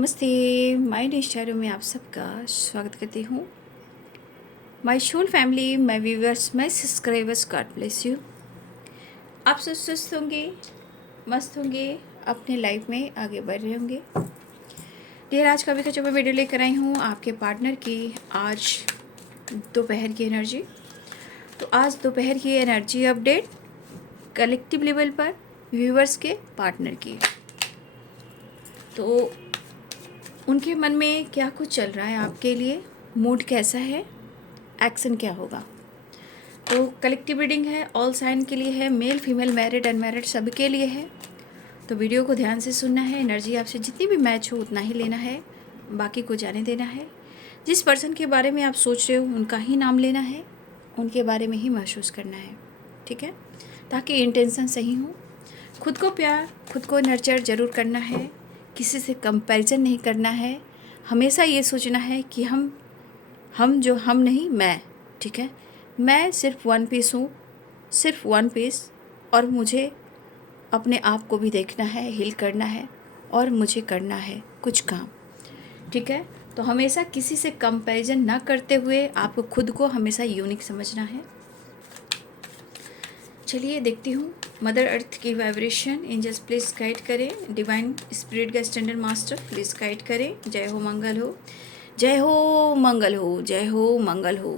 नमस्ते। My nature में आप सबका स्वागत करती हूँ। My soul family, my viewers, my subscribers, God bless you. आप सब स्वस्थ होंगे, मस्त होंगे, अपने लाइफ में आगे बढ़ रहे होंगे। डियर, आज का जो मैं वीडियो लेकर आई हूँ आपके पार्टनर की आज दोपहर की एनर्जी। तो आज दोपहर की एनर्जी अपडेट कलेक्टिव लेवल पर व्यूअर्स के पार्टनर की। तो उनके मन में क्या कुछ चल रहा है आपके लिए, मूड कैसा है, एक्शन क्या होगा। तो कलेक्टिव रीडिंग है, ऑल साइन के लिए है, मेल फीमेल मैरिड अनमैरिड सभी के लिए है। तो वीडियो को ध्यान से सुनना है। एनर्जी आपसे जितनी भी मैच हो उतना ही लेना है, बाकी को जाने देना है। जिस पर्सन के बारे में आप सोच रहे हो उनका ही नाम लेना है, उनके बारे में ही महसूस करना है, ठीक है, ताकि इंटेंशन सही हो। खुद को प्यार, खुद को नर्चर ज़रूर करना है, किसी से कंपैरिजन नहीं करना है। हमेशा ये सोचना है कि हम जो हम नहीं, मैं, ठीक है, मैं सिर्फ वन पीस हूँ, सिर्फ वन पीस। और मुझे अपने आप को भी देखना है, हील करना है, और मुझे करना है कुछ काम, ठीक है। तो हमेशा किसी से कंपैरिजन ना करते हुए आपको खुद को हमेशा यूनिक समझना है। चलिए देखती हूँ। मदर अर्थ की वाइब्रेशन एंजल्स प्लीज़ गाइड करें। डिवाइन स्पिरिट का स्टैंडर्ड मास्टर प्लीज़ गाइड करें। जय हो मंगल हो, जय हो मंगल हो, जय हो मंगल हो।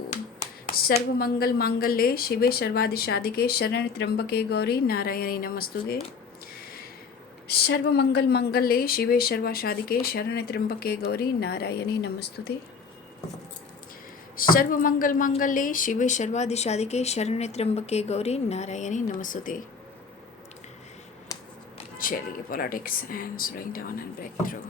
सर्व मंगल मांगल्ये शिवे सर्वादि साधिके शरण त्र्यंबके गौरी नारायणी नमस्तुते। सर्व मंगल मांगल्ये शिवे सर्वा साधिके शरण त्र्यंबके गौरी नारायणी नमस्तुते। सर्व मंगल मांगल्ये शिवे सर्वादि साधिके शरण्ये त्र्यंबके गौरी नारायणी नमस्तुते। चलिए, politics and slowing down and breakthrough.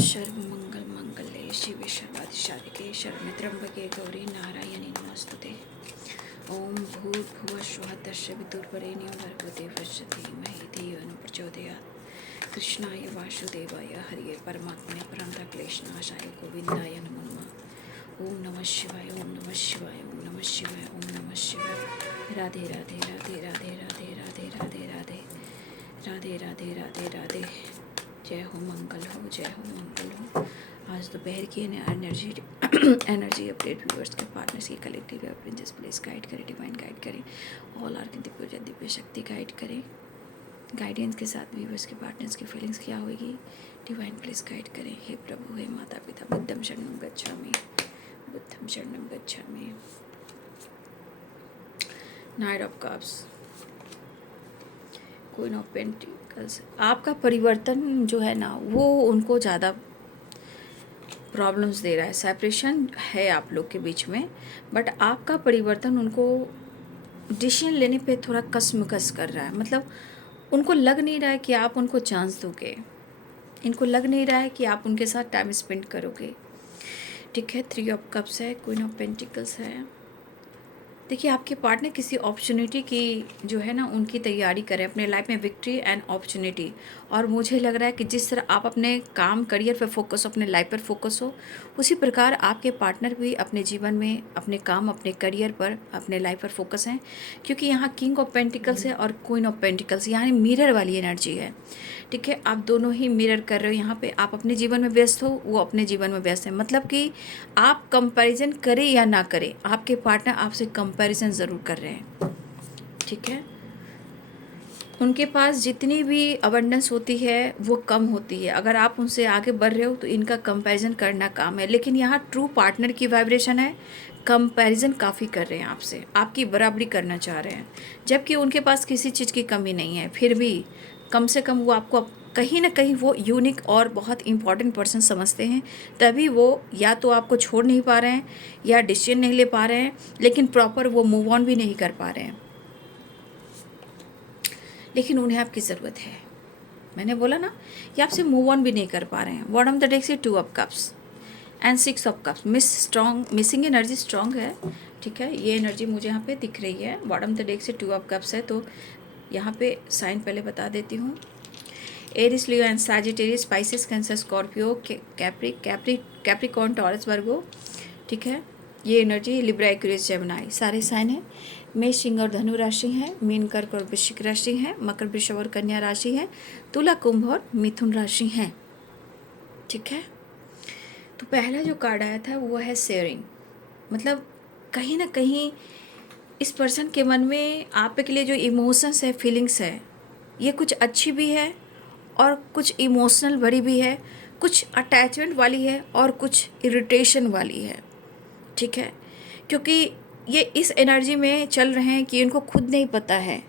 सर्व मंगल मांगल्ये शिवे सर्वादि साधिके शरण्ये त्र्यंबके गौरी नारायणी नमस्तुते। ओम भूर्भुवः स्वः तस्य वितुर्वरेण्यं भर्गो देवस्य धीमहि धियो न प्रचोदयात्। कृष्णाय वासुदेवाय हरिये परमात्मने प्रणतक्लेशनाशाय गोविंदाय नमो नमः। ओम नमः शिवाय, ओम नमः शिवाय, ओम नमः शिवाय, ओम नमः शिवाय। राधे राधे राधे राधे राधे राधे राधे राधे राधे राधे राधे राधे। जय हो मंगल हो, जय हो मंगल हो। आज दोपहर की एनर्जी अपडेट व्यूअर्स के पार्टनर्स की कलेक्टिव प्रिंसेस प्लीज गाइड करें, डिवाइन गाइड करें, ऑल आर की दिव्य शक्ति गाइड करें। गाइडेंस के साथ व्यूअर्स के पार्टनर्स की फीलिंग्स क्या होगी, डिवाइन प्लीज गाइड करें। हे प्रभु, हे माता पिता, बुद्धम शरणम गच्छामि, बुद्धम शरणम गच्छामि। Night of cups, queen of pentacles. आपका परिवर्तन जो है ना वो उनको ज़्यादा प्रॉब्लम्स दे रहा है। सेपरेशन है आप लोग के बीच में, बट आपका परिवर्तन उनको डिसीजन लेने पे थोड़ा कसमकस कर रहा है। मतलब उनको लग नहीं रहा है कि आप उनको चांस दोगे, इनको लग नहीं रहा है कि आप उनके साथ टाइम स्पेंड करोगे, ठीक है। 3 ऑफ कप्स है, क्वीन ऑफ पेंटिकल्स है। देखिए, आपके पार्टनर किसी अपॉर्चुनिटी की जो है ना उनकी तैयारी करें अपने लाइफ में, विक्ट्री एंड अपॉर्चुनिटी। और मुझे लग रहा है कि जिस तरह आप अपने काम करियर पर फोकस हो, अपने लाइफ पर फोकस हो, उसी प्रकार आपके पार्टनर भी अपने जीवन में अपने काम, अपने करियर पर, अपने लाइफ पर फोकस हैं। क्योंकि यहाँ किंग ऑफ पेंटिकल्स है और क्वीन ऑफ पेंटिकल्स, यहाँ मिरर वाली एनर्जी है, ठीक है। आप दोनों ही मिरर कर रहे हो यहाँ पे। आप अपने जीवन में व्यस्त हो, वो अपने जीवन में व्यस्त है। मतलब कि आप कंपैरिजन करें या ना करें, आपके पार्टनर आपसे कंपैरिजन ज़रूर कर रहे हैं, ठीक है। उनके पास जितनी भी अबंडेंस होती है वो कम होती है। अगर आप उनसे आगे बढ़ रहे हो तो इनका कंपैरिजन करना काम है। लेकिन यहाँ ट्रू पार्टनर की वाइब्रेशन है, कंपैरिजन काफ़ी कर रहे हैं आपसे, आपकी बराबरी करना चाह रहे हैं। जबकि उनके पास किसी चीज़ की कमी नहीं है, फिर भी कम से कम वो आपको कहीं ना कहीं वो यूनिक और बहुत इंपॉर्टेंट पर्सन समझते हैं। तभी वो या तो आपको छोड़ नहीं पा रहे हैं या डिसीजन नहीं ले पा रहे हैं, लेकिन प्रॉपर वो मूव ऑन भी नहीं कर पा रहे हैं। लेकिन उन्हें आपकी ज़रूरत है। मैंने बोला ना, ये आपसे मूव ऑन भी नहीं कर पा रहे हैं। बॉटम ऑफ द डेक से 2 of cups and 6 of cups. Missing energy strong है, ठीक है। ये एनर्जी मुझे यहाँ पे दिख रही है। बॉटम ऑफ द डेक से 2 ऑफ कप्स है। तो यहाँ पे साइन पहले बता देती हूँ। Aries, Leo and Sagittarius, Pisces, cancer, Scorpio, Capricorn, Taurus, Virgo, ठीक है। ये एनर्जी लिब्रा, एक्वेरियस, जेमिनी सारे साइन हैं। मेष, सिंह और धनु राशि हैं। मीन, कर्क और वृश्चिक राशि हैं। मकर, वृषभ और कन्या राशि है। तुला, कुंभ और मिथुन राशि हैं, ठीक है। तो पहला जो कार्ड आया था वो है शेयरिंग। मतलब कहीं ना कहीं इस पर्सन के मन में आप के लिए जो इमोशंस है, फीलिंग्स है, ये कुछ अच्छी भी है और कुछ इमोशनल भरी भी है, कुछ अटैचमेंट वाली है और कुछ इरिटेशन वाली है, ठीक है। क्योंकि ये इस एनर्जी में चल रहे हैं कि इनको खुद नहीं पता है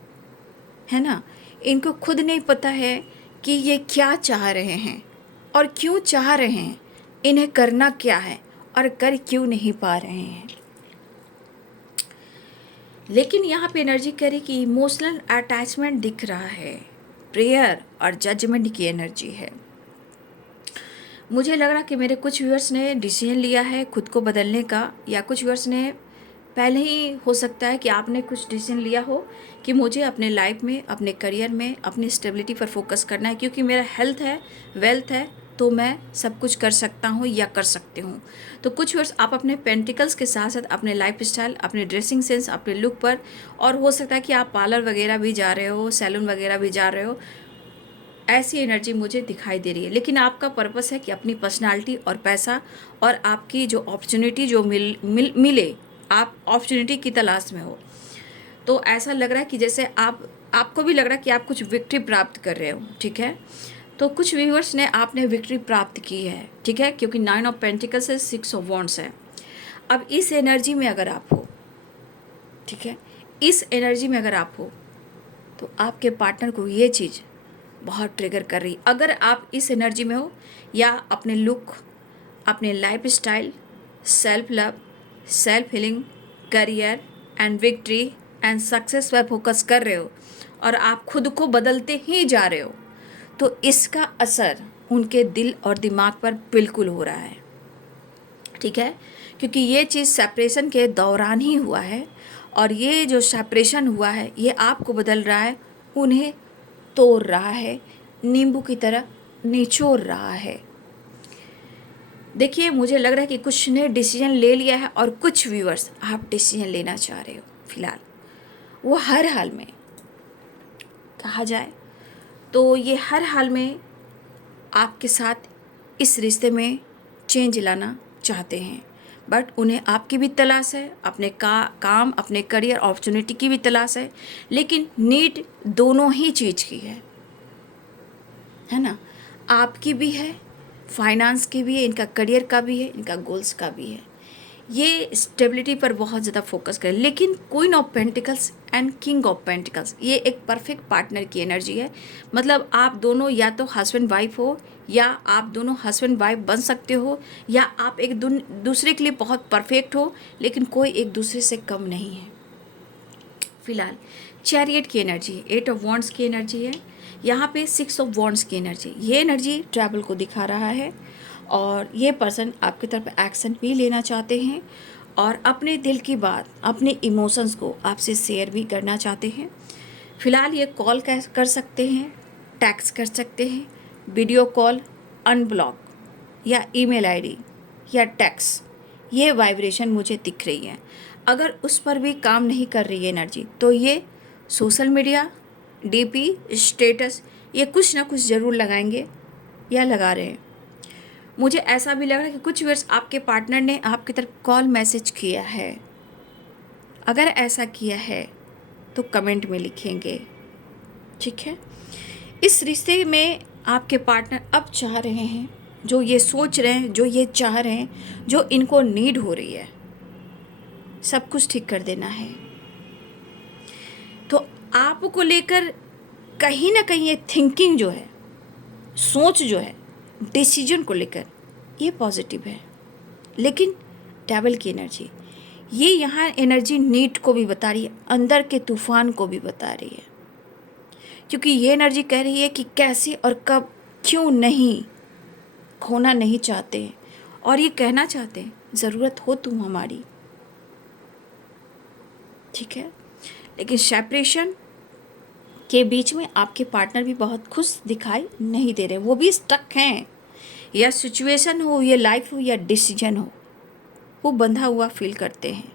ना। इनको खुद नहीं पता है कि ये क्या चाह रहे हैं और क्यों चाह रहे हैं, इन्हें करना क्या है और कर क्यों नहीं पा रहे हैं। लेकिन यहाँ पे एनर्जी कह रही कि इमोशनल अटैचमेंट दिख रहा है, प्रेयर और जजमेंट की एनर्जी है। मुझे लग रहा कि मेरे कुछ व्यूअर्स ने डिसीजन लिया है खुद को बदलने का, या कुछ व्यूअर्स ने पहले ही, हो सकता है कि आपने कुछ डिसीजन लिया हो कि मुझे अपने लाइफ में, अपने करियर में, अपनी स्टेबिलिटी पर फोकस करना है, क्योंकि मेरा हेल्थ है, वेल्थ है, तो मैं सब कुछ कर सकता हूँ या कर सकती हूँ। तो कुछ वर्ष आप अपने पेंटिकल्स के साथ साथ अपने लाइफ स्टाइल, अपने ड्रेसिंग सेंस, अपने लुक पर, और हो सकता है कि आप पार्लर वगैरह भी जा रहे हो, सैलून वगैरह भी जा रहे हो, ऐसी एनर्जी मुझे दिखाई दे रही है। लेकिन आपका पर्पस है कि अपनी पर्सनालिटी और पैसा और आपकी जो अपॉर्चुनिटी जो मिले, आप अपॉर्चुनिटी की तलाश में हो। तो ऐसा लग रहा है कि जैसे आपको भी लग रहा है कि आप कुछ विक्ट्री प्राप्त कर रहे हो, ठीक है। तो कुछ व्यूअर्स ने आपने विक्ट्री प्राप्त की है, ठीक है, क्योंकि 9 ऑफ पेंटिकल्स से 6 ऑफ वॉन्ड्स है। अब इस एनर्जी में अगर आप हो, ठीक है, इस एनर्जी में अगर आप हो, तो आपके पार्टनर को ये चीज़ बहुत ट्रिगर कर रही। अगर आप इस एनर्जी में हो, या अपने लुक, अपने life style, self love, self healing, career and victory and success पर फोकस कर रहे हो, और आप खुद को बदलते ही जा रहे हो, तो इसका असर उनके दिल और दिमाग पर बिल्कुल हो रहा है, ठीक है। क्योंकि ये चीज़ सेपरेशन के दौरान ही हुआ है, और ये जो सेपरेशन हुआ है ये आपको बदल रहा है, उन्हें तोड़ रहा है, नींबू की तरह निचोड़ रहा है। देखिए, मुझे लग रहा है कि कुछ ने डिसीजन ले लिया है और कुछ व्यूअर्स आप डिसीजन लेना चाह रहे हो। फिलहाल वो हर हाल में, कहा जाए तो ये हर हाल में आपके साथ इस रिश्ते में चेंज लाना चाहते हैं, बट उन्हें आपकी भी तलाश है, अपने काम, अपने करियर अपॉर्चुनिटी की भी तलाश है, लेकिन नीड दोनों ही चीज़ की है ना। आपकी भी है, फाइनेंस की भी है, इनका करियर का भी है, इनका गोल्स का भी है। ये स्टेबिलिटी पर बहुत ज़्यादा फोकस करें। लेकिन queen of pentacles and king of pentacles, ये एक परफेक्ट पार्टनर की एनर्जी है। मतलब आप दोनों या तो हस्बैंड वाइफ हो, या आप दोनों हस्बैंड वाइफ बन सकते हो, या आप एक दूसरे के लिए बहुत परफेक्ट हो, लेकिन कोई एक दूसरे से कम नहीं है। फिलहाल चैरियट की एनर्जी, 8 ऑफ वॉन्ड्स की एनर्जी है, यहाँ पे 6 ऑफ वॉन्ड्स की एनर्जी। ये एनर्जी ट्रैवल को दिखा रहा है, और ये पर्सन आपकी तरफ एक्शन भी लेना चाहते हैं, और अपने दिल की बात, अपने इमोशंस को आपसे शेयर भी करना चाहते हैं। फिलहाल ये कॉल कर सकते हैं, टैक्स कर सकते हैं, वीडियो कॉल, अनब्लॉक, या ईमेल आईडी, या टैक्स, ये वाइब्रेशन मुझे दिख रही है। अगर उस पर भी काम नहीं कर रही है एनर्जी, तो ये सोशल मीडिया, डीपी, स्टेटस, ये कुछ ना कुछ ज़रूर लगाएंगे या लगा रहे हैं। मुझे ऐसा भी लग रहा है कि कुछ वर्ष आपके पार्टनर ने आपकी तरफ कॉल मैसेज किया है। अगर ऐसा किया है तो कमेंट में लिखेंगे, ठीक है। इस रिश्ते में आपके पार्टनर अब चाह रहे हैं, जो ये सोच रहे हैं, जो ये चाह रहे हैं, जो इनको नीड हो रही है, सब कुछ ठीक कर देना है। तो आपको लेकर कहीं ना कहीं ये थिंकिंग जो है, सोच जो है, डिसीजन को लेकर, ये पॉजिटिव है। लेकिन डेविल की एनर्जी, ये यहाँ एनर्जी नीड को भी बता रही है, अंदर के तूफान को भी बता रही है। क्योंकि ये एनर्जी कह रही है कि कैसे और कब, क्यों नहीं, खोना नहीं चाहते, और ये कहना चाहते हैं ज़रूरत हो तुम हमारी, ठीक है। लेकिन सेपरेशन के बीच में आपके पार्टनर भी बहुत खुश दिखाई नहीं दे रहे, वो भी स्टक हैं। या सिचुएशन हो, या लाइफ हो, या डिसीजन हो, वो बंधा हुआ फील करते हैं।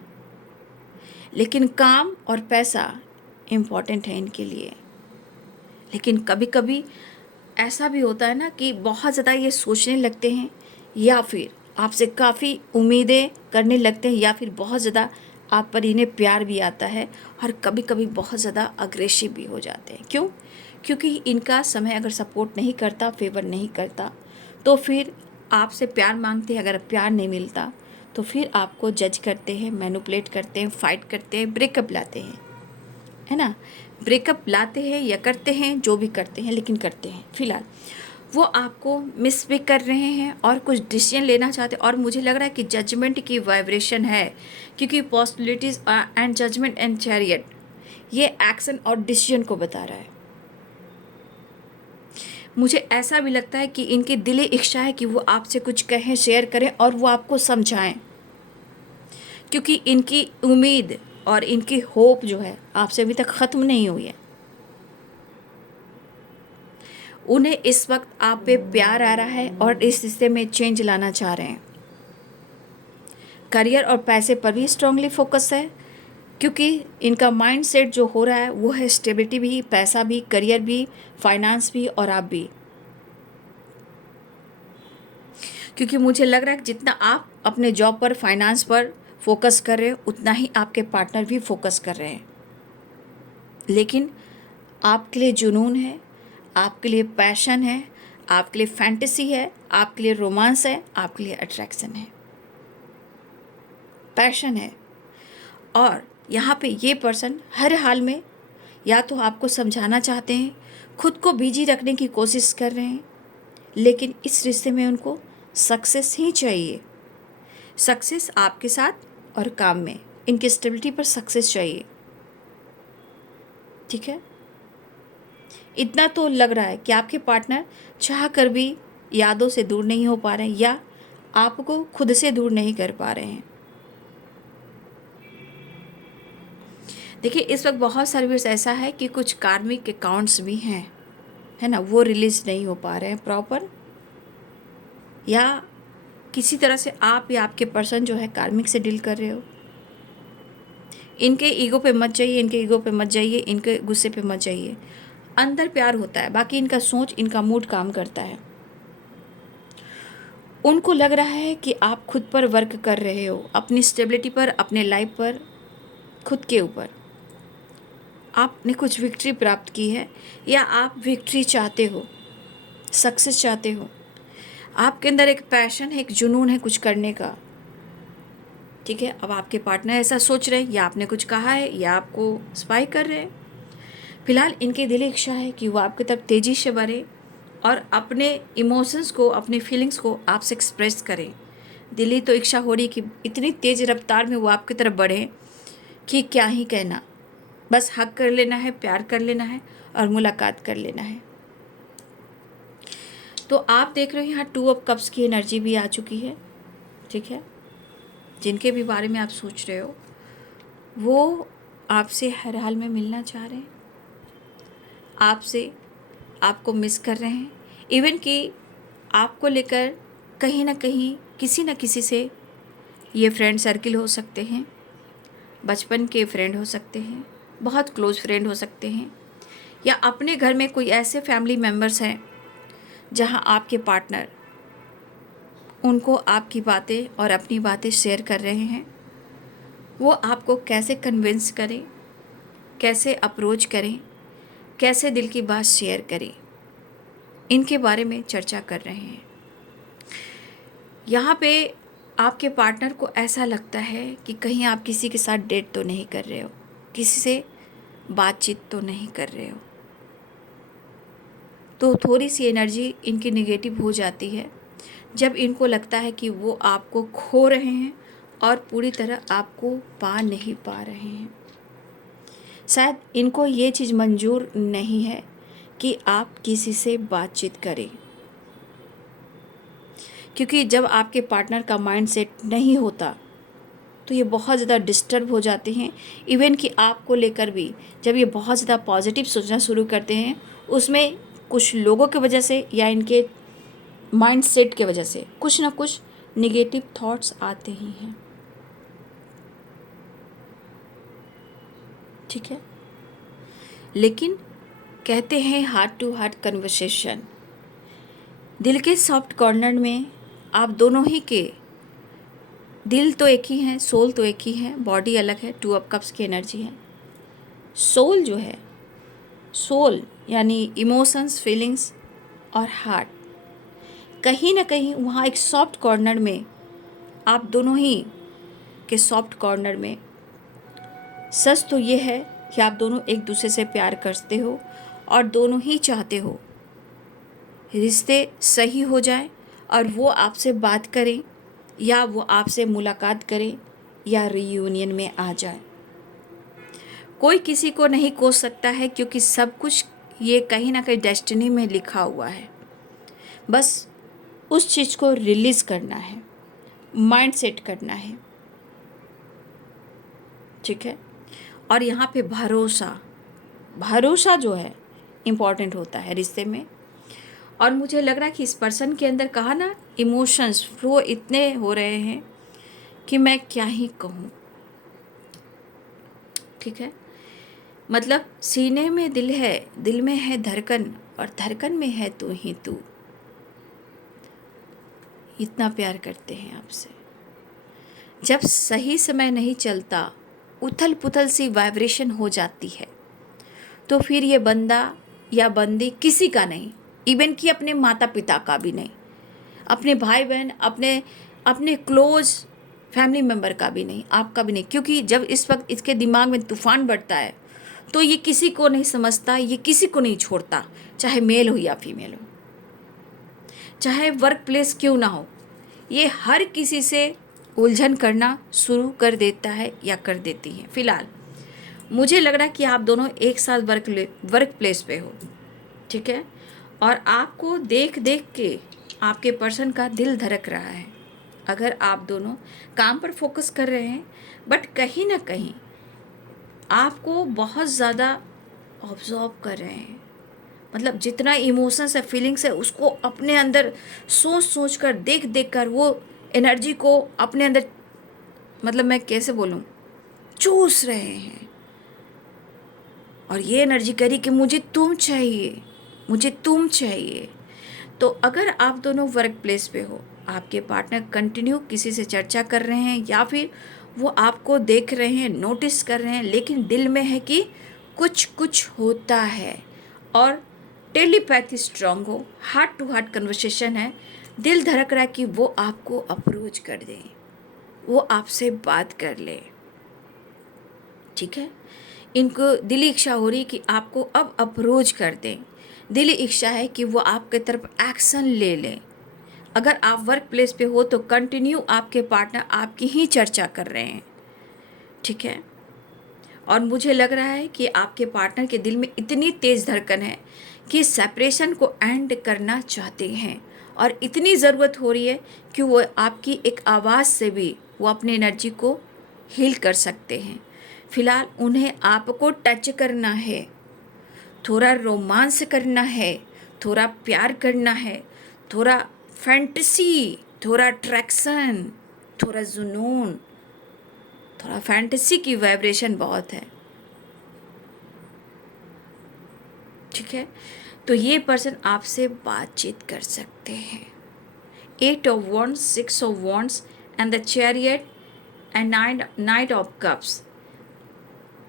लेकिन काम और पैसा इम्पॉर्टेंट है इनके लिए। लेकिन कभी कभी ऐसा भी होता है ना कि बहुत ज़्यादा ये सोचने लगते हैं, या फिर आपसे काफ़ी उम्मीदें करने लगते हैं, या फिर बहुत ज़्यादा आप पर इन्हें प्यार भी आता है, और कभी कभी बहुत ज़्यादा अग्रेसिव भी हो जाते हैं। क्यों? क्योंकि इनका समय अगर सपोर्ट नहीं करता, फेवर नहीं करता, तो फिर आपसे प्यार मांगते हैं। अगर प्यार नहीं मिलता तो फिर आपको जज करते हैं, मैनिपुलेट करते हैं, फाइट करते हैं, ब्रेकअप लाते हैं, है ना। ब्रेकअप लाते हैं या करते हैं, जो भी करते हैं, लेकिन करते हैं। फिलहाल वो आपको मिस भी कर रहे हैं और कुछ डिसीजन लेना चाहते हैं। और मुझे लग रहा है कि जजमेंट की वाइब्रेशन है, क्योंकि possibilities and judgement and chariot, ये एक्शन और डिसीजन को बता रहा है। मुझे ऐसा भी लगता है कि इनकी दिली इच्छा है कि वो आपसे कुछ कहें, शेयर करें, और वो आपको समझाएं, क्योंकि इनकी उम्मीद और इनकी होप जो है आपसे अभी तक ख़त्म नहीं हुई है। उन्हें इस वक्त आप पे प्यार आ रहा है और इस रिश्ते में चेंज लाना चाह रहे हैं। करियर और पैसे पर भी स्ट्रांगली फोकस है, क्योंकि इनका माइंडसेट जो हो रहा है वो है स्टेबिलिटी भी, पैसा भी, करियर भी, फाइनेंस भी, और आप भी। क्योंकि मुझे लग रहा है कि जितना आप अपने जॉब पर, फाइनेंस पर फोकस कर रहे हो, उतना ही आपके पार्टनर भी फोकस कर रहे हैं। लेकिन आपके लिए जुनून है, आपके लिए पैशन है, आपके लिए फैंटेसी है, आपके लिए रोमांस है, आपके लिए अट्रैक्शन है, पैशन है। और यहाँ पे ये पर्सन हर हाल में या तो आपको समझाना चाहते हैं, खुद को बिजी रखने की कोशिश कर रहे हैं, लेकिन इस रिश्ते में उनको सक्सेस ही चाहिए। सक्सेस आपके साथ और काम में, इनकी स्टेबिलिटी पर सक्सेस चाहिए। ठीक है, इतना तो लग रहा है कि आपके पार्टनर चाह कर भी यादों से दूर नहीं हो पा रहे हैं, या आपको खुद से दूर नहीं कर पा रहे हैं। देखिए, इस वक्त बहुत सारे व्यर्स ऐसा है कि कुछ कार्मिक अकाउंट्स भी हैं, है ना, वो रिलीज नहीं हो पा रहे हैं प्रॉपर, या किसी तरह से आप या आपके पर्सन जो है कार्मिक से डील कर रहे हो। इनके ईगो पे मत जाइए, इनके ईगो पे मत जाइए, इनके गुस्से पे मत जाइए। अंदर प्यार होता है, बाकी इनका सोच, इनका मूड काम करता है। उनको लग रहा है कि आप खुद पर वर्क कर रहे हो, अपनी स्टेबिलिटी पर, अपने लाइफ पर, खुद के ऊपर आपने कुछ विक्ट्री प्राप्त की है, या आप विक्ट्री चाहते हो, सक्सेस चाहते हो। आपके अंदर एक पैशन है, एक जुनून है कुछ करने का। ठीक है, अब आपके पार्टनर ऐसा सोच रहे हैं, या आपने कुछ कहा है, या आपको स्पाई कर रहे हैं। फिलहाल इनकी दिली इच्छा है कि वो आपकी तरफ तेज़ी से बढ़े और अपने इमोशंस को, अपने फीलिंग्स को आपसे एक्सप्रेस करें। दिली तो इच्छा हो रही कि इतनी तेज़ रफ्तार में वो आपकी तरफ बढ़े कि क्या ही कहना। बस हक कर लेना है, प्यार कर लेना है, और मुलाकात कर लेना है। तो आप देख रहे हो यहाँ 2 ऑफ कप्स की एनर्जी भी आ चुकी है। ठीक है, जिनके भी बारे में आप सोच रहे हो वो आपसे हर हाल में मिलना चाह रहे हैं, आपसे, आपको मिस कर रहे हैं। इवन कि आपको लेकर कहीं ना कहीं किसी न किसी से, ये फ्रेंड सर्किल हो सकते हैं, बचपन के फ्रेंड हो सकते हैं, बहुत क्लोज फ्रेंड हो सकते हैं, या अपने घर में कोई ऐसे फैमिली मेम्बर्स हैं जहां आपके पार्टनर उनको आपकी बातें और अपनी बातें शेयर कर रहे हैं। वो आपको कैसे कन्विंस करें, कैसे अप्रोच करें, कैसे दिल की बात शेयर करें, इनके बारे में चर्चा कर रहे हैं। यहाँ पे आपके पार्टनर को ऐसा लगता है कि कहीं आप किसी के साथ डेट तो नहीं कर रहे हो, किसी से बातचीत तो नहीं कर रहे हो। तो थोड़ी सी एनर्जी इनकी नेगेटिव हो जाती है जब इनको लगता है कि वो आपको खो रहे हैं और पूरी तरह आपको पा नहीं पा रहे हैं। शायद इनको ये चीज़ मंजूर नहीं है कि आप किसी से बातचीत करें, क्योंकि जब आपके पार्टनर का माइंडसेट नहीं होता तो ये बहुत ज़्यादा डिस्टर्ब हो जाते हैं। इवन कि आपको लेकर भी जब ये बहुत ज़्यादा पॉजिटिव सोचना शुरू करते हैं, उसमें कुछ लोगों की वजह से या इनके माइंडसेट के वजह से कुछ ना कुछ निगेटिव थॉट्स आते ही हैं। ठीक है, लेकिन कहते हैं हार्ट टू हार्ट कन्वर्सेशन, दिल के सॉफ्ट कॉर्नर में आप दोनों ही के दिल तो एक ही है, सोल तो एक ही है, बॉडी अलग है, 2 ऑफ कप्स की एनर्जी है। सोल जो है, सोल यानी इमोशंस, फीलिंग्स और हार्ट, कहीं ना कहीं वहाँ एक सॉफ्ट कॉर्नर में, आप दोनों ही के सॉफ्ट कॉर्नर में, सच तो ये है कि आप दोनों एक दूसरे से प्यार करते हो और दोनों ही चाहते हो रिश्ते सही हो जाए और वो आपसे बात करें या वो आपसे मुलाकात करें या रियूनियन में आ जाए। कोई किसी को नहीं कोस सकता है, क्योंकि सब कुछ ये कहीं ना कहीं डेस्टिनी में लिखा हुआ है। बस उस चीज़ को रिलीज़ करना है, माइंड सेट करना है। ठीक है, और यहाँ पे भरोसा जो है इम्पॉर्टेंट होता है रिश्ते में। और मुझे लग रहा है कि इस पर्सन के अंदर, कहा ना, इमोशंस फ्लो इतने हो रहे हैं कि मैं क्या ही कहूँ। ठीक है, मतलब सीने में दिल है, दिल में है धड़कन और धड़कन में है तू ही तू। इतना प्यार करते हैं आपसे। जब सही समय नहीं चलता, उथल पुथल सी वाइब्रेशन हो जाती है, तो फिर ये बंदा या बंदी किसी का नहीं, इवन कि अपने माता पिता का भी नहीं, अपने भाई बहन, अपने अपने क्लोज फैमिली मेम्बर का भी नहीं, आपका भी नहीं। क्योंकि जब इस वक्त इसके दिमाग में तूफान बढ़ता है, तो ये किसी को नहीं समझता, ये किसी को नहीं छोड़ता, चाहे मेल हो या फीमेल हो, चाहे वर्क प्लेस क्यों ना हो, ये हर किसी से उलझन करना शुरू कर देता है या कर देती है। फिलहाल मुझे लग रहा है कि आप दोनों एक साथ वर्क प्लेस पे हो। ठीक है, और आपको देख देख के आपके पर्सन का दिल धड़क रहा है। अगर आप दोनों काम पर फोकस कर रहे हैं, बट कहीं ना कहीं आपको बहुत ज़्यादा ऑब्जर्व कर रहे हैं, मतलब जितना इमोशंस है, फीलिंग्स है, उसको अपने अंदर सोच सोच कर, देख देख कर वो एनर्जी को अपने अंदर, मतलब मैं कैसे बोलूँ, चूस रहे हैं। और ये एनर्जी करी कि मुझे तुम चाहिए, मुझे तुम चाहिए। तो अगर आप दोनों वर्क प्लेस पे हो, आपके पार्टनर कंटिन्यू किसी से चर्चा कर रहे हैं या फिर वो आपको देख रहे हैं, नोटिस कर रहे हैं, लेकिन दिल में है कि कुछ कुछ होता है, और टेलीपैथी स्ट्रांग हो, हार्ट टू हार्ट कन्वर्सेशन है, दिल धड़क रहा है कि वो आपको अप्रोच कर दें, वो आपसे बात कर ले। ठीक है, इनको दिली इच्छा हो रही कि आपको अब अप्रोच कर दें, दिली इच्छा है कि वो आपके तरफ एक्शन ले लें। अगर आप वर्क प्लेस पे हो तो कंटिन्यू आपके पार्टनर आपकी ही चर्चा कर रहे हैं। ठीक है, और मुझे लग रहा है कि आपके पार्टनर के दिल में इतनी तेज़ धड़कन है कि सेपरेशन को एंड करना चाहते हैं, और इतनी ज़रूरत हो रही है कि वो आपकी एक आवाज़ से भी वो अपनी एनर्जी को हील कर सकते हैं। फिलहाल उन्हें आपको टच करना है, थोड़ा रोमांस करना है, थोड़ा प्यार करना है, थोड़ा फैंटेसी, थोड़ा अट्रैक्शन, थोड़ा जुनून, थोड़ा फैंटेसी की वाइब्रेशन बहुत है। ठीक है, तो ये पर्सन आपसे बातचीत कर सकते हैं। 8 of wands, 6 of wands and the chariot and night of cups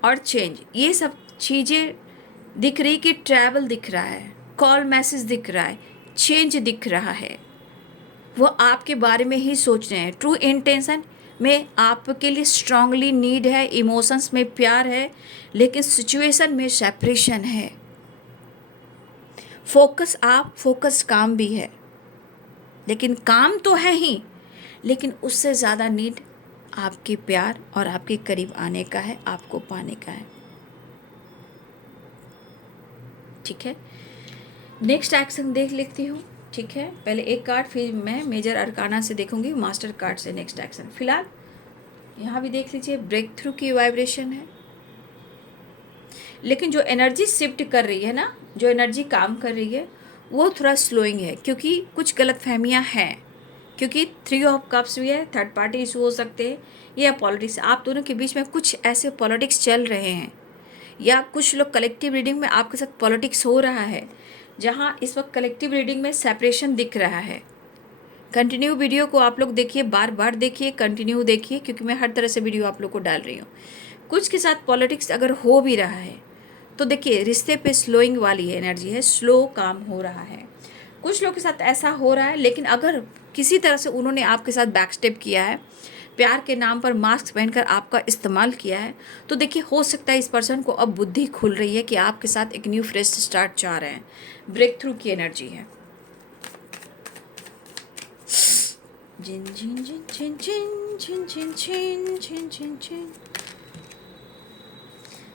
और चेंज, ये सब चीज़ें दिख रही कि ट्रैवल दिख रहा है, कॉल मैसेज दिख रहा है, चेंज दिख रहा है। वो आपके बारे में ही सोच रहे हैं। ट्रू इंटेंशन में आपके लिए स्ट्रांगली नीड है, इमोशंस में प्यार है, लेकिन सिचुएशन में सेपरेशन है। फोकस आप, फोकस काम भी है, लेकिन काम तो है ही, लेकिन उससे ज़्यादा नीड आपके प्यार और आपके करीब आने का है, आपको पाने का है। ठीक है, नेक्स्ट एक्शन देख लेती हूँ। ठीक है, पहले एक कार्ड, फिर मैं मेजर अरकाना से देखूंगी, मास्टर कार्ड से नेक्स्ट एक्शन। फिलहाल यहाँ भी देख लीजिए ब्रेक थ्रू की वाइब्रेशन है। लेकिन जो एनर्जी शिफ्ट कर रही है ना, जो एनर्जी काम कर रही है, वो थोड़ा स्लोइंग है, क्योंकि कुछ गलतफहमियां हैं। क्योंकि 3 ऑफ कप्स भी है, थर्ड पार्टी इशू हो सकते हैं, या पॉलिटिक्स, आप दोनों के बीच में कुछ ऐसे पॉलिटिक्स चल रहे हैं, या कुछ लोग कलेक्टिव रीडिंग में आपके साथ पॉलिटिक्स हो रहा है, जहाँ इस वक्त कलेक्टिव रीडिंग में सेपरेशन दिख रहा है। कंटिन्यू वीडियो को आप लोग देखिए, बार बार देखिए, कंटिन्यू देखिए, क्योंकि मैं हर तरह से वीडियो आप लोग को डाल रही हूँ। कुछ के साथ पॉलिटिक्स अगर हो भी रहा है तो देखिए रिश्ते पे स्लोइंग वाली एनर्जी है, स्लो काम हो रहा है। कुछ लोग के साथ ऐसा हो रहा है, लेकिन अगर किसी तरह से उन्होंने आपके साथ बैक स्टेप किया है, प्यार के नाम पर मास्क पहनकर आपका इस्तेमाल किया है, तो देखिए हो सकता है इस पर्सन को अब बुद्धि खुल रही है कि आपके साथ एक न्यू फ्रेश स्टार्ट चाह रहे हैं। ब्रेक थ्रू की एनर्जी है। जिन जिन जिन जिन जिन जिन जिन जिन जिन जिन जिन।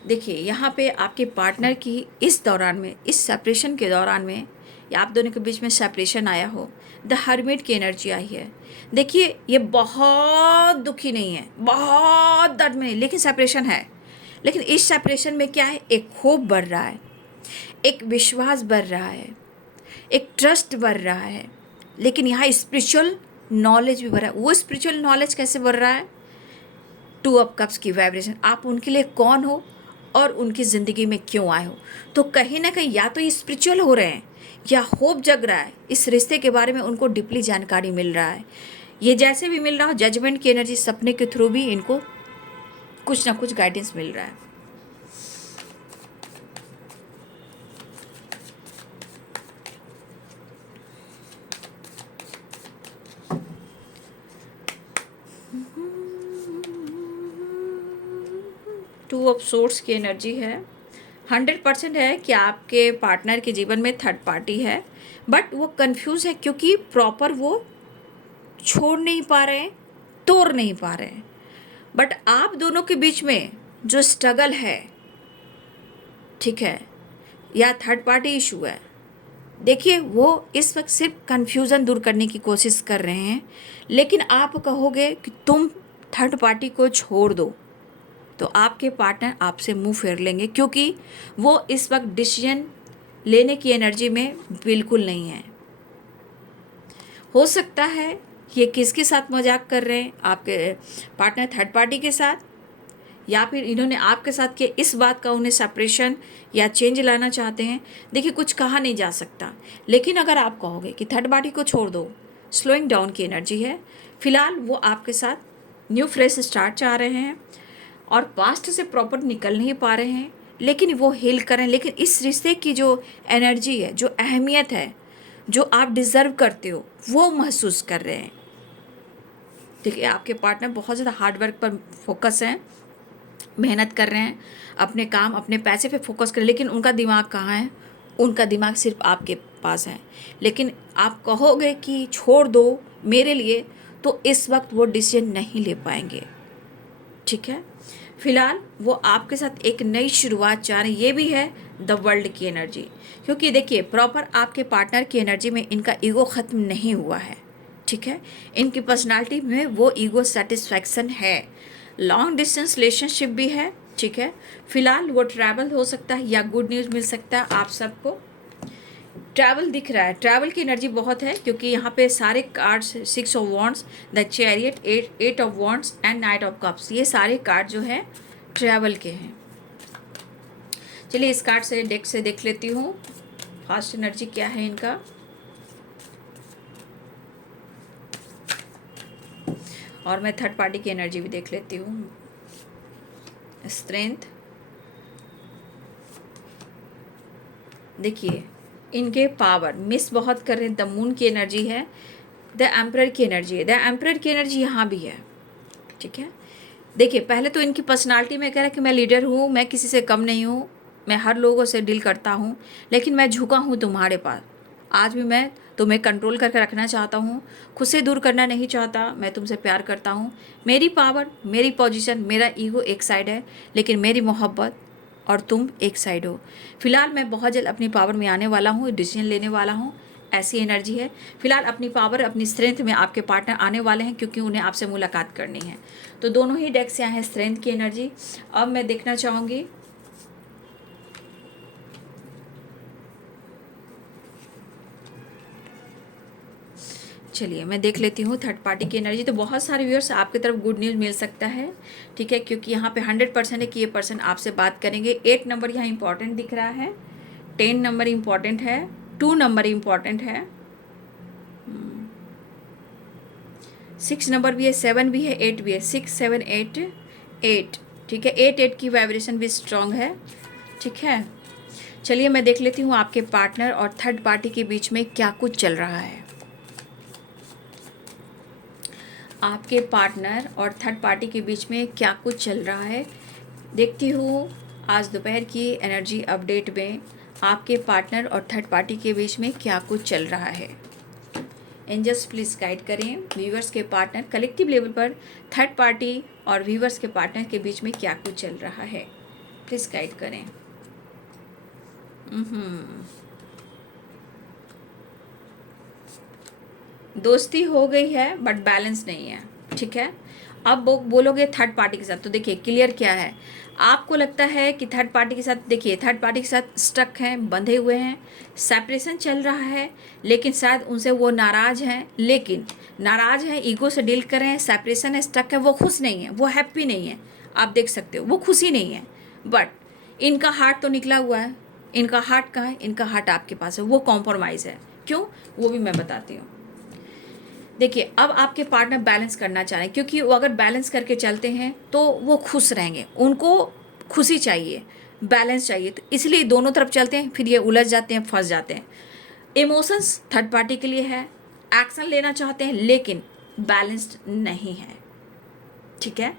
देखिए यहाँ पे आपके पार्टनर की इस दौरान में, इस सेपरेशन के दौरान में, या आप दोनों के बीच में सेपरेशन आया हो, द हर्मिट की एनर्जी आई है। देखिए ये बहुत दुखी नहीं है, बहुत दर्द में नहीं, लेकिन सेपरेशन है। लेकिन इस सेपरेशन में क्या है, एक होप बढ़ रहा है, एक विश्वास बढ़ रहा है, एक ट्रस्ट बढ़ रहा है। लेकिन यहाँ स्पिरिचुअल नॉलेज भी बढ़ रहा है। वो स्पिरिचुअल नॉलेज कैसे बढ़ रहा है, 2 ऑफ कप्स की वाइब्रेशन, आप उनके लिए कौन हो और उनकी ज़िंदगी में क्यों आए हो। तो कहीं ना कहीं या तो ये स्पिरिचुअल हो रहे हैं, या होप जग रहा है, इस रिश्ते के बारे में उनको डीपली जानकारी मिल रहा है। ये जैसे भी मिल रहा हो, जजमेंट की एनर्जी, सपने के थ्रू भी इनको कुछ ना कुछ गाइडेंस मिल रहा है। टू ऑफ सोर्ड्स की एनर्जी है। 100% है कि आपके पार्टनर के जीवन में थर्ड पार्टी है, बट वो कंफ्यूज है, क्योंकि प्रॉपर वो छोड़ नहीं पा रहे हैं, तोड़ नहीं पा रहे हैं। बट आप दोनों के बीच में जो स्ट्रगल है, ठीक है, या थर्ड पार्टी इशू है, देखिए वो इस वक्त सिर्फ कन्फ्यूज़न दूर करने की कोशिश कर रहे हैं। लेकिन आप कहोगे कि तुम थर्ड पार्टी को छोड़ दो, तो आपके पार्टनर आपसे मुंह फेर लेंगे, क्योंकि वो इस वक्त डिसीजन लेने की एनर्जी में बिल्कुल नहीं है। हो सकता है ये किसके साथ मजाक कर रहे हैं, आपके पार्टनर थर्ड पार्टी के साथ, या फिर इन्होंने आपके साथ के इस बात का उन्हें सेपरेशन या चेंज लाना चाहते हैं। देखिए कुछ कहा नहीं जा सकता, लेकिन अगर आप कहोगे कि थर्ड पार्टी को छोड़ दो, स्लोइंग डाउन की एनर्जी है। फिलहाल वो आपके साथ न्यू फ्रेश स्टार्ट चाह रहे हैं, और पास्ट से प्रॉपर निकल नहीं पा रहे हैं, लेकिन वो हील करें। लेकिन इस रिश्ते की जो एनर्जी है, जो अहमियत है, जो आप डिज़र्व करते हो, वो महसूस कर रहे हैं। देखिए आपके पार्टनर बहुत ज़्यादा हार्डवर्क पर फोकस हैं, मेहनत कर रहे हैं, अपने काम अपने पैसे पे फोकस कर, लेकिन उनका दिमाग कहाँ है, उनका दिमाग सिर्फ आपके पास है। लेकिन आप कहोगे कि छोड़ दो मेरे लिए, तो इस वक्त वो डिसीजन नहीं ले पाएंगे, ठीक है। फिलहाल वो आपके साथ एक नई शुरुआत चाह रहे हैं। ये भी है द वर्ल्ड की एनर्जी, क्योंकि देखिए प्रॉपर आपके पार्टनर की एनर्जी में इनका ईगो ख़त्म नहीं हुआ है, ठीक है। इनकी पर्सनालिटी में वो ईगो सेटिस्फैक्शन है। लॉन्ग डिस्टेंस रिलेशनशिप भी है, ठीक है। फिलहाल वो ट्रैवल हो सकता है, या गुड न्यूज़ मिल सकता है आप सबको। ट्रैवल दिख रहा है, ट्रैवल की एनर्जी बहुत है, क्योंकि यहाँ पे सारे cards 6 of wands, the chariot, 8 of wands and 9 of cups, ये सारे कार्ड जो है ट्रैवल के हैं। चलिए इस कार्ड से, डेक से देख लेती हूँ फास्ट एनर्जी क्या है इनका। और मैं थर्ड पार्टी की एनर्जी भी देख लेती हूँ। स्ट्रेंथ, देखिए इनके पावर मिस बहुत कर रहे हैं। द मून की एनर्जी है, द एम्परर की एनर्जी है, द एम्परर की एनर्जी यहाँ भी है, ठीक है। देखिए पहले तो इनकी पर्सनालिटी में कह रहा है कि मैं लीडर हूँ, मैं किसी से कम नहीं हूँ, मैं हर लोगों से डील करता हूँ, लेकिन मैं झुका हूँ तुम्हारे पास। आज भी मैं तुम्हें कंट्रोल करके रखना चाहता हूँ, खुद से दूर करना नहीं चाहता, मैं तुमसे प्यार करता हूँ। मेरी पावर, मेरी पोजीशन, मेरा ईगो एक साइड है, लेकिन मेरी मोहब्बत और तुम एक साइड हो। फिलहाल मैं बहुत जल्द अपनी पावर में आने वाला हूँ, डिसीजन लेने वाला हूँ, ऐसी एनर्जी है। फिलहाल अपनी पावर, अपनी स्ट्रेंथ में आपके पार्टनर आने वाले हैं, क्योंकि उन्हें आपसे मुलाकात करनी है। तो दोनों ही डेक्स यहाँ हैं स्ट्रेंथ की एनर्जी। अब मैं देखना चाहूँगी चलिए मैं देख लेती हूँ थर्ड पार्टी की एनर्जी। तो बहुत सारे व्यूअर्स आपकी तरफ गुड न्यूज़ मिल सकता है, ठीक है, क्योंकि यहाँ पे 100% है कि ये पर्सन आपसे बात करेंगे। 8 नंबर यहाँ इंपॉर्टेंट दिख रहा है, 10 नंबर इंपॉर्टेंट है, 2 नंबर इंपॉर्टेंट है, 6 नंबर भी है, 7 भी है, 8 भी है, 6 7 8 8, ठीक है। 8 की वाइब्रेशन भी स्ट्रांग है, ठीक है। चलिए मैं देख लेती हूँ आपके पार्टनर और थर्ड पार्टी के बीच में क्या कुछ चल रहा है। आपके पार्टनर और थर्ड पार्टी के बीच में क्या कुछ चल रहा है, देखती हूँ आज दोपहर की एनर्जी अपडेट में आपके पार्टनर और थर्ड पार्टी के बीच में क्या कुछ चल रहा है। एंजल्स प्लीज़ गाइड करें व्यूवर्स के पार्टनर कलेक्टिव लेवल पर थर्ड पार्टी और व्यूवर्स के पार्टनर के बीच में क्या कुछ चल रहा है, प्लीज़ गाइड करें। दोस्ती हो गई है बट बैलेंस नहीं है, ठीक है। अब वो बोलोगे थर्ड पार्टी के साथ, तो देखिए क्लियर क्या है। आपको लगता है कि थर्ड पार्टी के साथ, देखिए थर्ड पार्टी के साथ स्टक हैं, बंधे हुए हैं, सेपरेशन चल रहा है, लेकिन शायद उनसे वो नाराज़ हैं, लेकिन नाराज़ हैं, ईगो से डील कर रहे हैं, सेपरेशन है, स्टक है, वो खुश नहीं है, वो हैप्पी नहीं है। आप देख सकते हो वो खुशी नहीं है, बट इनका हार्ट तो निकला हुआ है। इनका हार्ट कहाँ है? इनका हार्ट आपके पास है, वो कॉम्प्रोमाइज़ है। क्यों? वो भी मैं बताती हूँ। देखिए अब आपके पार्टनर बैलेंस करना चाह रहे हैं, क्योंकि वो अगर बैलेंस करके चलते हैं तो वो खुश रहेंगे, उनको खुशी चाहिए, बैलेंस चाहिए, तो इसलिए दोनों तरफ चलते हैं, फिर ये उलझ जाते हैं, फंस जाते हैं। इमोशंस थर्ड पार्टी के लिए है, एक्शन लेना चाहते हैं लेकिन बैलेंस्ड नहीं है, ठीक है।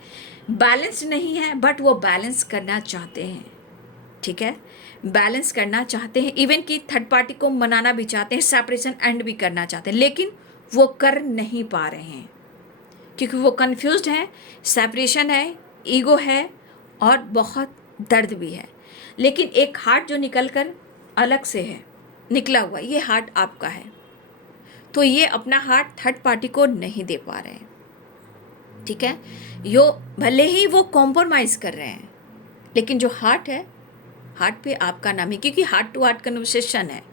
बैलेंस्ड नहीं है बट वो बैलेंस करना चाहते हैं, ठीक है, बैलेंस करना चाहते हैं, इवन कि थर्ड पार्टी को मनाना भी चाहते हैं, सेपरेशन एंड भी करना चाहते हैं, लेकिन वो कर नहीं पा रहे हैं क्योंकि वो कंफ्यूज्ड हैं, सेपरेशन है, ईगो है और बहुत दर्द भी है। लेकिन एक हार्ट जो निकल कर अलग से है, निकला हुआ, ये हार्ट आपका है, तो ये अपना हार्ट थर्ड पार्टी को नहीं दे पा रहे हैं, ठीक है। यो भले ही वो कॉम्प्रोमाइज़ कर रहे हैं, लेकिन जो हार्ट है, हार्ट पे आपका नाम है, क्योंकि हार्ट टू हार्ट कन्वर्सेशन है।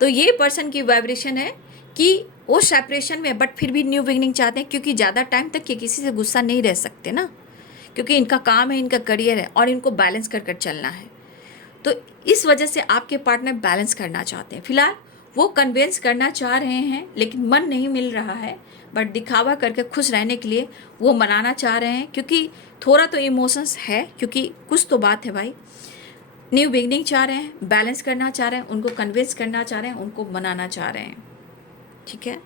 तो ये पर्सन की वाइब्रेशन है कि वो सेपरेशन में बट फिर भी न्यू बिगनिंग चाहते हैं, क्योंकि ज़्यादा टाइम तक ये किसी से गुस्सा नहीं रह सकते ना, क्योंकि इनका काम है, इनका करियर है और इनको बैलेंस कर कर चलना है। तो इस वजह से आपके पार्टनर बैलेंस करना चाहते हैं। फिलहाल वो कन्विंस करना चाह रहे हैं लेकिन मन नहीं मिल रहा है, बट दिखावा करके खुश रहने के लिए वो मनाना चाह रहे हैं, क्योंकि थोड़ा तो इमोशंस है, क्योंकि कुछ तो बात है भाई। न्यू बिगनिंग चाह रहे हैं, बैलेंस करना चाह रहे हैं, उनको कन्विंस करना चाह रहे हैं, उनको मनाना चाह रहे हैं, ठीक है।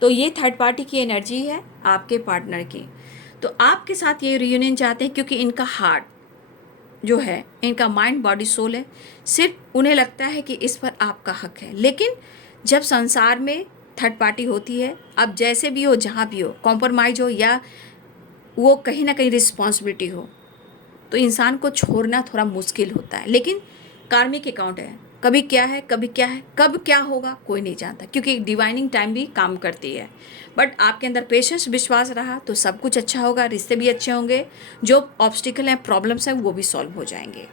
तो ये थर्ड पार्टी की एनर्जी है आपके पार्टनर की। तो आपके साथ ये रियूनियन चाहते हैं क्योंकि इनका हार्ट जो है, इनका माइंड बॉडी सोल है, सिर्फ उन्हें लगता है कि इस पर आपका हक है। लेकिन जब संसार में थर्ड पार्टी होती है, अब जैसे भी हो, जहाँ भी हो, कॉम्प्रोमाइज़ हो या वो कहीं ना कहीं रिस्पॉन्सिबिलिटी हो, तो इंसान को छोड़ना थोड़ा मुश्किल होता है। लेकिन कार्मिक अकाउंट है, कभी क्या है, कभी क्या है, कब क्या होगा कोई नहीं जानता, क्योंकि डिवाइनिंग टाइम भी काम करती है। बट आपके अंदर पेशेंस, विश्वास रहा तो सब कुछ अच्छा होगा, रिश्ते भी अच्छे होंगे, जो ऑब्स्टिकल हैं, प्रॉब्लम्स हैं, वो भी सॉल्व हो जाएंगे,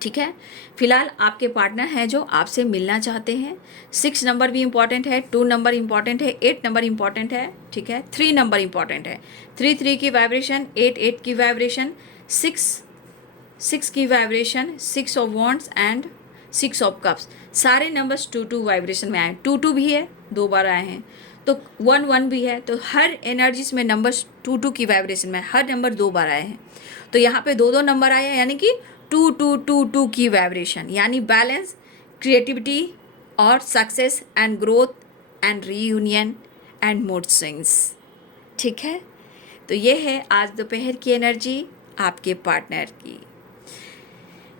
ठीक है। फिलहाल आपके पार्टनर हैं जो आपसे मिलना चाहते हैं। 6 नंबर भी इंपॉर्टेंट है, 2 नंबर इंपॉर्टेंट है, 8 नंबर इंपॉर्टेंट है, ठीक है, 3 नंबर इंपॉर्टेंट है, 3 की वाइब्रेशन, 8 की वाइब्रेशन, 6 की vibration, 6 of wands and 6 of cups, सारे नंबर्स 2 वाइब्रेशन में आए। 2 भी है, 2 बार आए हैं, तो 1 भी है, तो हर एनर्जीज में नंबर्स 2 की वाइब्रेशन में हर नंबर 2 बार आए हैं। तो यहाँ पे 2 नंबर आए हैं, यानी कि 2 की वाइब्रेशन, यानी बैलेंस, क्रिएटिविटी और success and growth and reunion and mood swings, ठीक है। तो ये है आज दोपहर की एनर्जी आपके पार्टनर की।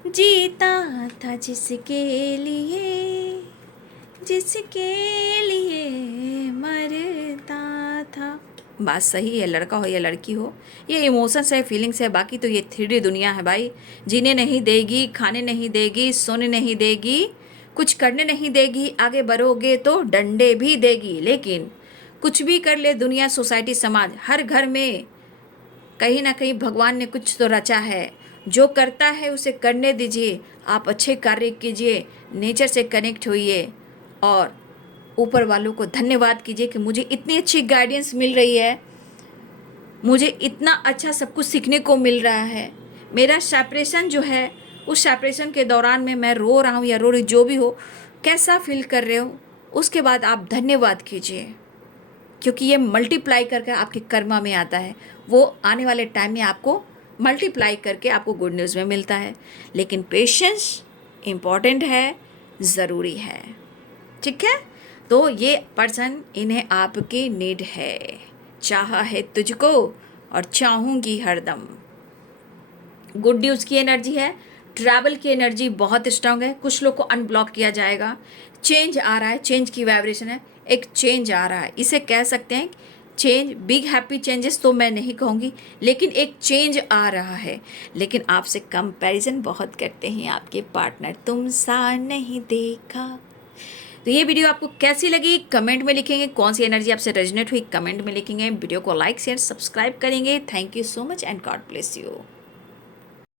जीता था जिसके लिए मरता था। बात सही है, लड़का हो या लड़की हो, ये इमोशंस है, फीलिंग्स है, बाकी तो ये 3D दुनिया है भाई, जीने नहीं देगी, खाने नहीं देगी, सोने नहीं देगी, कुछ करने नहीं देगी, आगे बढ़ोगे तो डंडे भी देगी। लेकिन कुछ भी कर ले दुनिया, सोसाइटी, समाज, हर घर में कहीं ना कहीं भगवान ने कुछ तो रचा है। जो करता है उसे करने दीजिए, आप अच्छे कार्य कीजिए, नेचर से कनेक्ट होइए और ऊपर वालों को धन्यवाद कीजिए कि मुझे इतनी अच्छी गाइडेंस मिल रही है, मुझे इतना अच्छा सब कुछ सीखने को मिल रहा है। मेरा सेपरेशन जो है, उस सेपरेशन के दौरान में मैं रो रहा हूँ या रो रही, जो भी हो, कैसा फील कर रहे हो, उसके बाद आप धन्यवाद कीजिए, क्योंकि ये मल्टीप्लाई करके आपके कर्मा में आता है। वो आने वाले टाइम में आपको मल्टीप्लाई करके आपको गुड न्यूज़ में मिलता है। लेकिन पेशेंस इम्पॉर्टेंट है, ज़रूरी है। ठीक है, तो ये पर्सन, इन्हें आपकी नीड है, चाहा है तुझको और चाहूँगी हरदम। गुड न्यूज़ की एनर्जी है, ट्रैवल की एनर्जी बहुत स्ट्रांग है। कुछ लोग को अनब्लॉक किया जाएगा, चेंज आ रहा है, चेंज की वाइब्रेशन है, एक चेंज आ रहा है, इसे कह सकते हैं चेंज। बिग हैप्पी चेंजेस तो मैं नहीं कहूँगी, लेकिन एक चेंज आ रहा है। लेकिन आपसे कंपैरिजन बहुत करते हैं आपके पार्टनर, तुम सा नहीं देखा। तो ये वीडियो आपको कैसी लगी कमेंट में लिखेंगे, कौन सी एनर्जी आपसे रेजोनेट हुई कमेंट में लिखेंगे, वीडियो को लाइक शेयर सब्सक्राइब करेंगे। Thank you so much and God bless you.